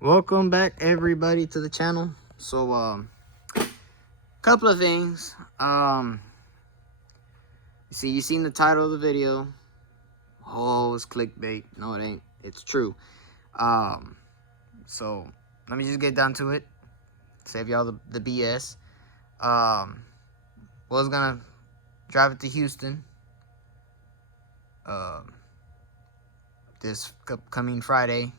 Welcome back everybody to the channel. So couple of things. You seen the title of the video. Oh, it's clickbait. No, it ain't. It's true. So let me just get down to it. Save y'all the BS. Was gonna drive it to Houston this coming Friday,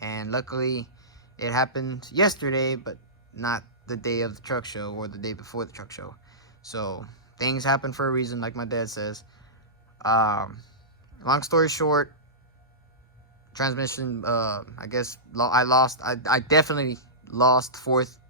and luckily it happened yesterday, but not the day of the truck show or the day before the truck show. So things happen for a reason, like my dad says. Long story short, transmission, I guess I definitely lost fourth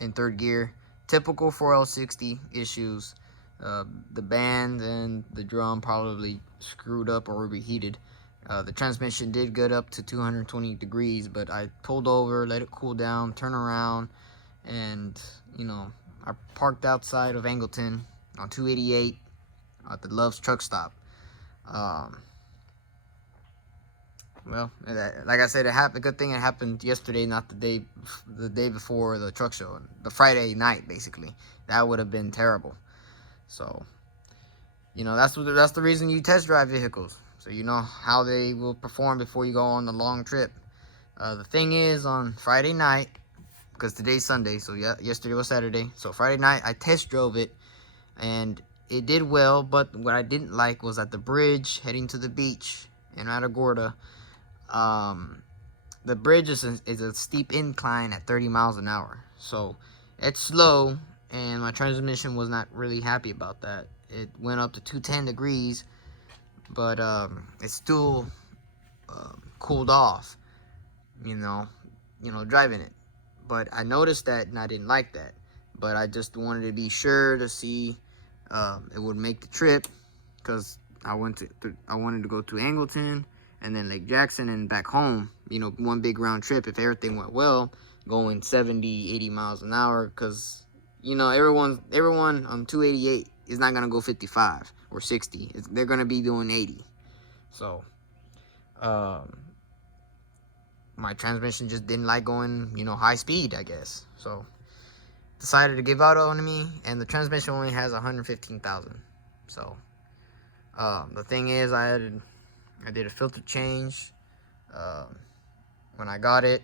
and third gear. Typical 4L60 issues. The band and the drum probably screwed up or reheated. The transmission did get up to 220 degrees, but I pulled over, let it cool down, turn around, and, I parked outside of Angleton on 288 at the Love's truck stop. Well, like I said, it happened. Good thing it happened yesterday, not the day before the truck show, the Friday night, basically. That would have been terrible. So, that's the reason you test drive vehicles, so you know how they will perform before you go on the long trip. The thing is, on Friday night, because today's Sunday, so yeah, yesterday was Saturday. So Friday night, I test drove it, and it did well. But what I didn't like was at the bridge heading to the beach in Matagorda. The bridge is a steep incline at 30 miles an hour, so it's slow, and my transmission was not really happy about that. It went up to 210 degrees, but it still cooled off, driving it. But I noticed that, and I didn't like that. But I just wanted to be sure to see it would make the trip, because I wanted to go to Angleton and then Lake Jackson and back home. One big round trip if everything went well, going 70, 80 miles an hour, because everyone on 288 is not gonna go 55 or 60. They're gonna be doing 80. So my transmission just didn't like going high speed, I guess. So decided to give out on me, and the transmission only has 115,000. So the thing is, I did a filter change when I got it.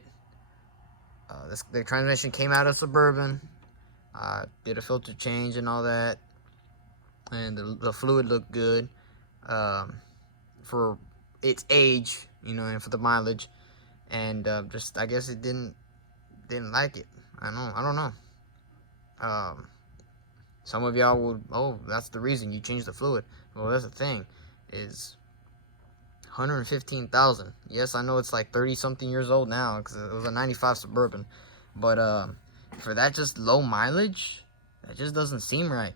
The transmission came out of Suburban. I did a filter change and all that, and the fluid looked good for its age, and for the mileage. And just, I guess it didn't like it. I don't know. Some of y'all would, oh, that's the reason you changed the fluid. Well, that's the thing, is 115,000. Yes, I know it's like 30-something years old now, because it was a 95 Suburban. But for that just low mileage, that just doesn't seem right.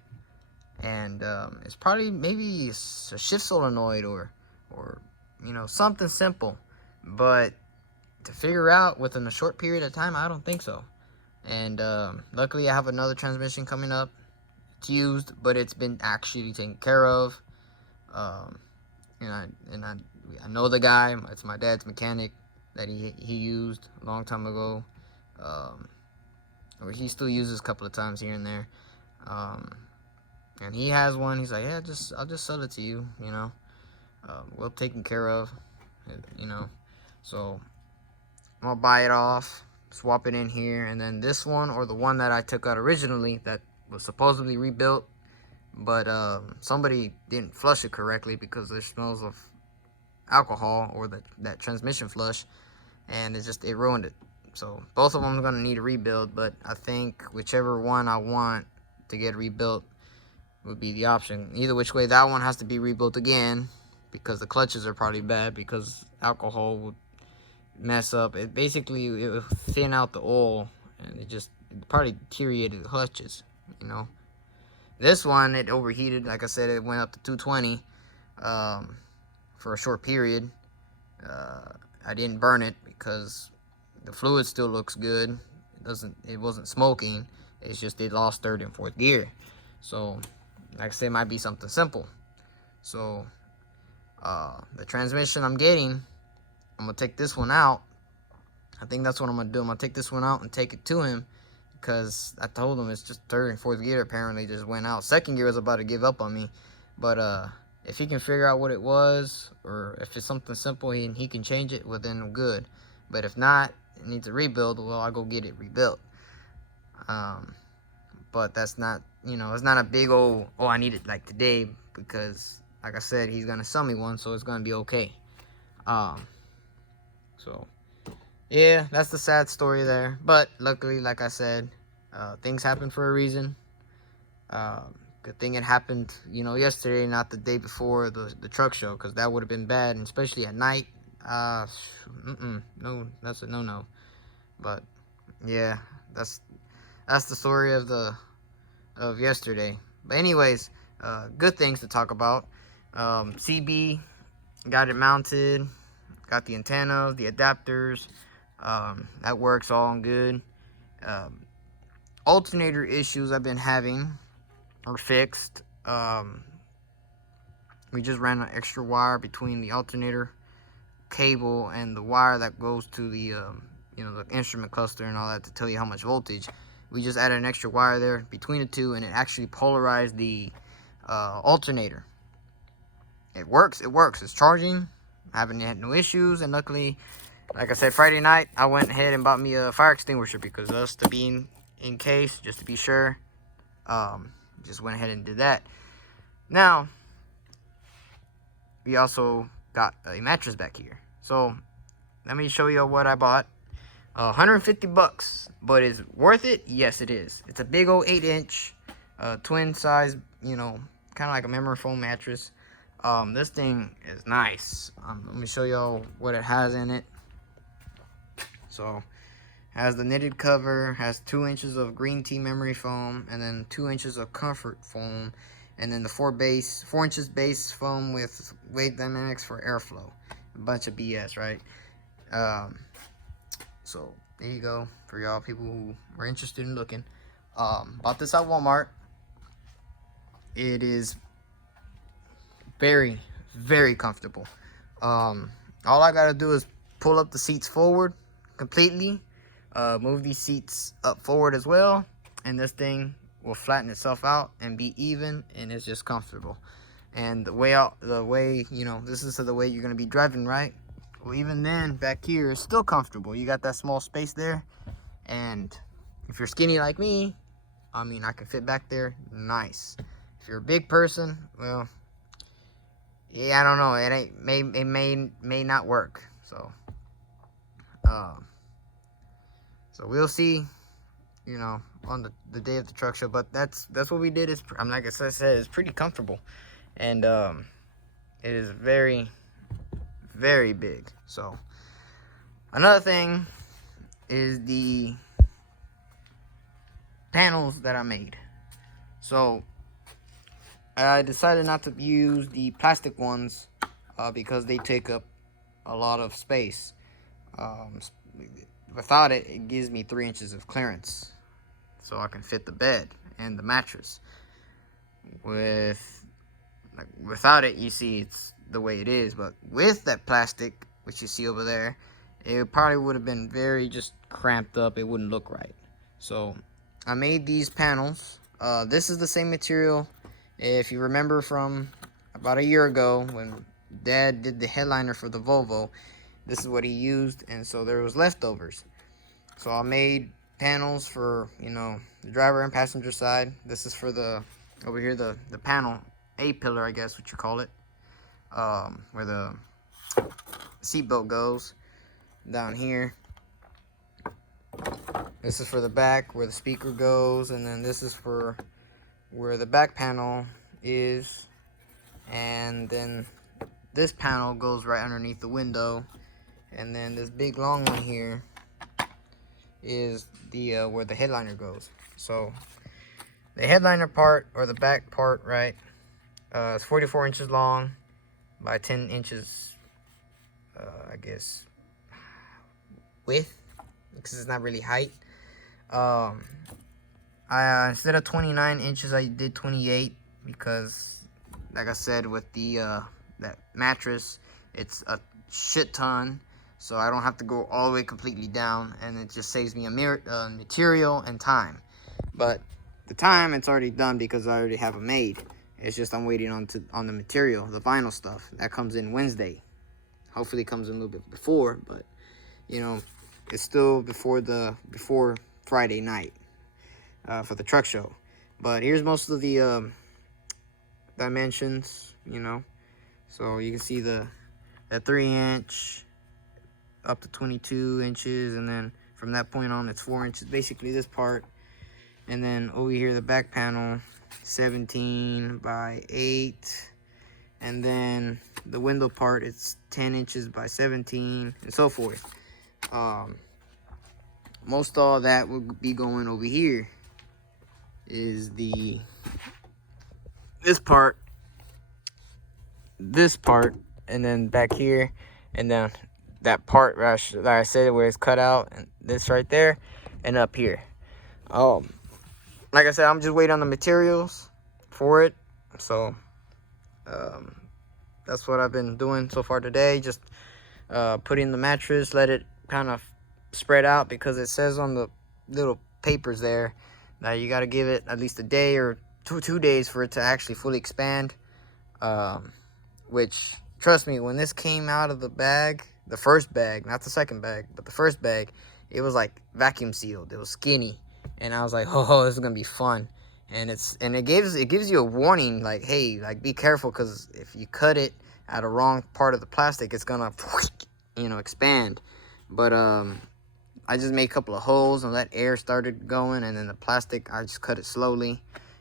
And it's probably maybe a shift solenoid or something simple. But to figure out within a short period of time, I don't think so. And luckily, I have another transmission coming up. It's used, but it's been actually taken care of. And I know the guy. It's my dad's mechanic that he used a long time ago. Or he still uses a couple of times here and there. And he has one. He's like, yeah, I'll just sell it to you. Well taken care of. So I'm gonna buy it off, swap it in here, and then this one, or the one that I took out originally that was supposedly rebuilt, but somebody didn't flush it correctly because there smells of alcohol, or that transmission flush, and it ruined it. So both of them are gonna need a rebuild, but I think whichever one I want to get rebuilt would be the option. Either which way, that one has to be rebuilt again, because the clutches are probably bad, because alcohol would mess up. It would thin out the oil, and it probably deteriorated the clutches. This one, it overheated. Like I said, it went up to 220 for a short period. I didn't burn it because the fluid still looks good. It wasn't smoking. It's just it lost third and fourth gear. So like I said, it might be something simple. So the transmission I'm getting, I'm gonna take this one out. I think that's what I'm gonna do. I'm gonna take this one out and take it to him, because I told him it's just third and fourth gear apparently just went out. Second gear was about to give up on me, but if he can figure out what it was, or if it's something simple and he can change it, well then I'm good. But if not, it needs a rebuild, well I'll go get it rebuilt. But that's not, you know, it's not a big old, oh I need it like today, because like I said, he's gonna sell me one, so it's gonna be okay. So yeah, that's the sad story there. But luckily, like I said, things happen for a reason. Good thing it happened, you know, yesterday, not the day before the truck show, because that would have been bad, and especially at night. No, that's a no-no. But yeah, that's the story of yesterday. But anyways, good things to talk about. CB got it mounted, got the antenna, the adapters. That works all good. Alternator issues I've been having are fixed. We just ran an extra wire between the alternator cable and the wire that goes to the you know, the instrument cluster and all that, to tell you how much voltage. We just added an extra wire there between the two, and it actually polarized the alternator. It works. It's charging. I haven't had no issues, and luckily, like I said, Friday night I went ahead and bought me a fire extinguisher, because just to be in case, just to be sure. Just went ahead and did that. Now, we also got a mattress back here. So, let me show you what I bought. 150 bucks, but is worth it? Yes, it is. It's a big old 8-inch, twin size, you know, kind of like a memory foam mattress. This thing is nice. Let me show y'all what it has in it. So, has the knitted cover, has 2 inches of green tea memory foam, and then 2 inches of comfort foam, and then the 4 inches base foam with wave dynamics for airflow. A bunch of BS, right? So there you go for y'all people who were interested in looking. Bought this at Walmart. It is very, very comfortable. All I gotta do is pull up the seats forward completely. Move these seats up forward as well, and this thing will flatten itself out and be even, and it's just comfortable. And the way you know, this is the way you're gonna be driving, right? Well, even then, back here is still comfortable. You got that small space there, and if you're skinny like me, I mean, I can fit back there nice. If you're a big person, well, yeah, I don't know. It may not work. So we'll see, you know, on the day of the truck show. But that's what we did. I'm like I said, it's pretty comfortable, and it is very, very big. So another thing is the panels that I made. So I decided not to use the plastic ones because they take up a lot of space. Without it, it gives me 3 inches of clearance, so I can fit the bed and the mattress. Without it, you see it's the way it is, but with that plastic, which you see over there, it probably would have been very just cramped up. It wouldn't look right. So I made these panels. This is the same material, if you remember, from about a year ago when Dad did the headliner for the Volvo. This is what he used, and so there was leftovers. So I made panels for, you know, the driver and passenger side. This is for the, over here, the panel, A-pillar, I guess what you call it, where the seatbelt goes down here. This is for the back, where the speaker goes, and then this is for where the back panel is, and then this panel goes right underneath the window, and then this big long one here is the where the headliner goes. So the headliner part, or the back part, right, is 44 inches long by 10 inches, I guess, width, because it's not really height. Instead of 29 inches, I did 28, because, like I said, with the that mattress, it's a shit ton. so I don't have to go all the way completely down, and it just saves me a material and time. But the time, it's already done because I already have it made. It's just I'm waiting on the material, the vinyl stuff. That comes in Wednesday. Hopefully it comes in a little bit before, but you know, it's still before Friday night for the truck show. But here's most of the dimensions, you know. So you can see that 3-inch up to 22 inches, and then from that point on it's 4 inches, basically this part. And then over here the back panel, 17 by 8, and then the window part, it's 10 inches by 17, and so forth. Most all that will be going over here is this part, and then back here, and then that part that I said where it's cut out, and this right there, and up here. Like I said, I'm just waiting on the materials for it. So that's what I've been doing so far today. Just putting the mattress, let it kind of spread out, because it says on the little papers there that you got to give it at least a day or two days for it to actually fully expand. Which, trust me, when this came out of the bag, the first bag, not the second bag, but the first bag, it was like vacuum sealed. It was skinny, and I was like, oh, this is gonna be fun. And it gives you a warning, like, hey, like, be careful, because if you cut it at a wrong part of the plastic, it's gonna, you know, expand. But I just made a couple of holes and let air started going, and then the plastic, I just cut it slowly,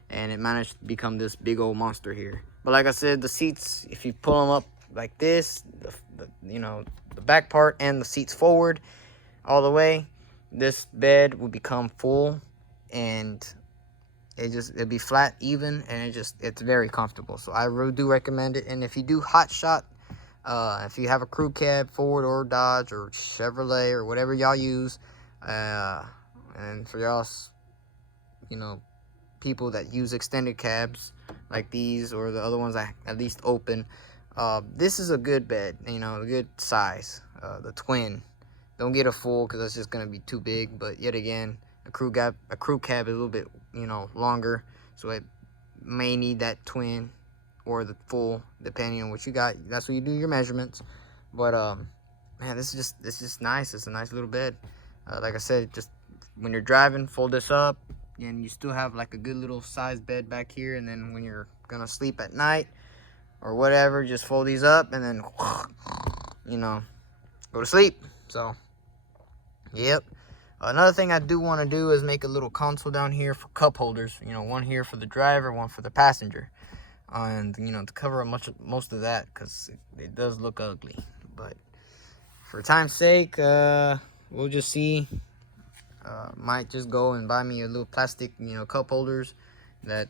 and it managed to become this big old monster here. But like I said, the seats, if you pull them up like this, you know, the back part and the seats forward all the way, this bed will become full, and it'll be flat, even, and it's very comfortable. So I really do recommend it. And if you do hot shot, if you have a crew cab, Ford or Dodge or Chevrolet or whatever y'all use, and for y'all, you know, people that use extended cabs like these or the other ones I at least open, this is a good bed, you know, a good size. The twin, don't get a full, because that's just gonna be too big. But yet again, a crew cab is a little bit, you know, longer, so it may need that twin or the full, depending on what you got. That's where you do your measurements. But man, this is just nice. It's a nice little bed. Like I said, just when you're driving, fold this up, and you still have like a good little size bed back here. And then when you're gonna sleep at night or whatever, just fold these up, and then, you know, go to sleep. So yep. Another thing I do want to do is make a little console down here for cup holders. You know, one here for the driver, one for the passenger. And, you know, to cover most of that, because it does look ugly. But for time's sake, we'll just see. Might just go and buy me a little plastic, you know, cup holders that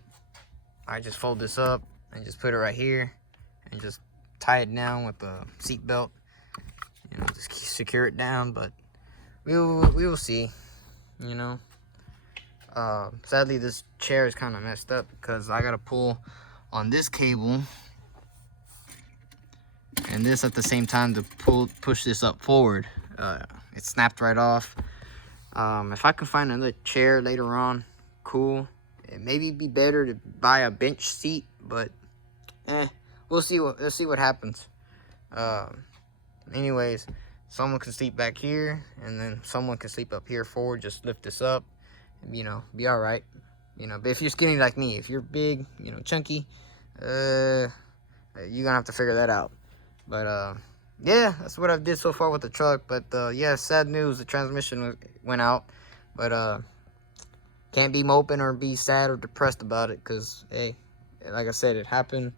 I just fold this up and just put it right here and just tie it down with the seat belt. You know, just secure it down. But we will see, you know. Sadly, this chair is kind of messed up because I gotta pull on this cable and this at the same time to push this up forward. It snapped right off. If I can find another chair later on, cool. It maybe be better to buy a bench seat, but we'll see what happens. Anyways, someone can sleep back here, and then someone can sleep up here forward. Just lift this up, and, you know, be all right. You know, but if you're skinny like me, if you're big, you know, chunky, you're gonna have to figure that out. But yeah, that's what I did so far with the truck. But yeah, sad news, the transmission went out. But can't be moping or be sad or depressed about it, because hey, like I said, it happened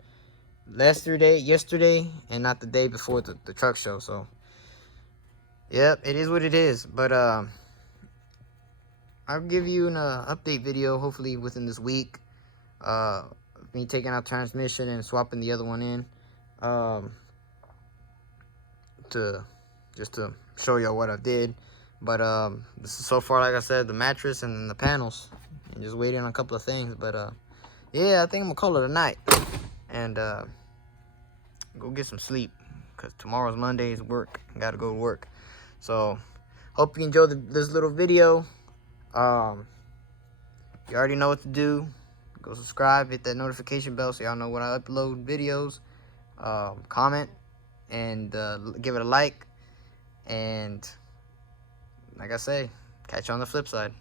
yesterday, and not the day before the truck show. So yep, it is what it is. But I'll give you an update video hopefully within this week. Me taking out transmission and swapping the other one in, to show y'all what I did. But this is so far, like I said, the mattress and the panels, and just waiting on a couple of things. But yeah, I think I'm gonna call it a night and go get some sleep, because tomorrow's Monday's work. I gotta go to work. So hope you enjoyed this little video. You already know what to do. Go subscribe, hit that notification bell so y'all know when I upload videos. Comment and give it a like. And like I say, catch you on the flip side.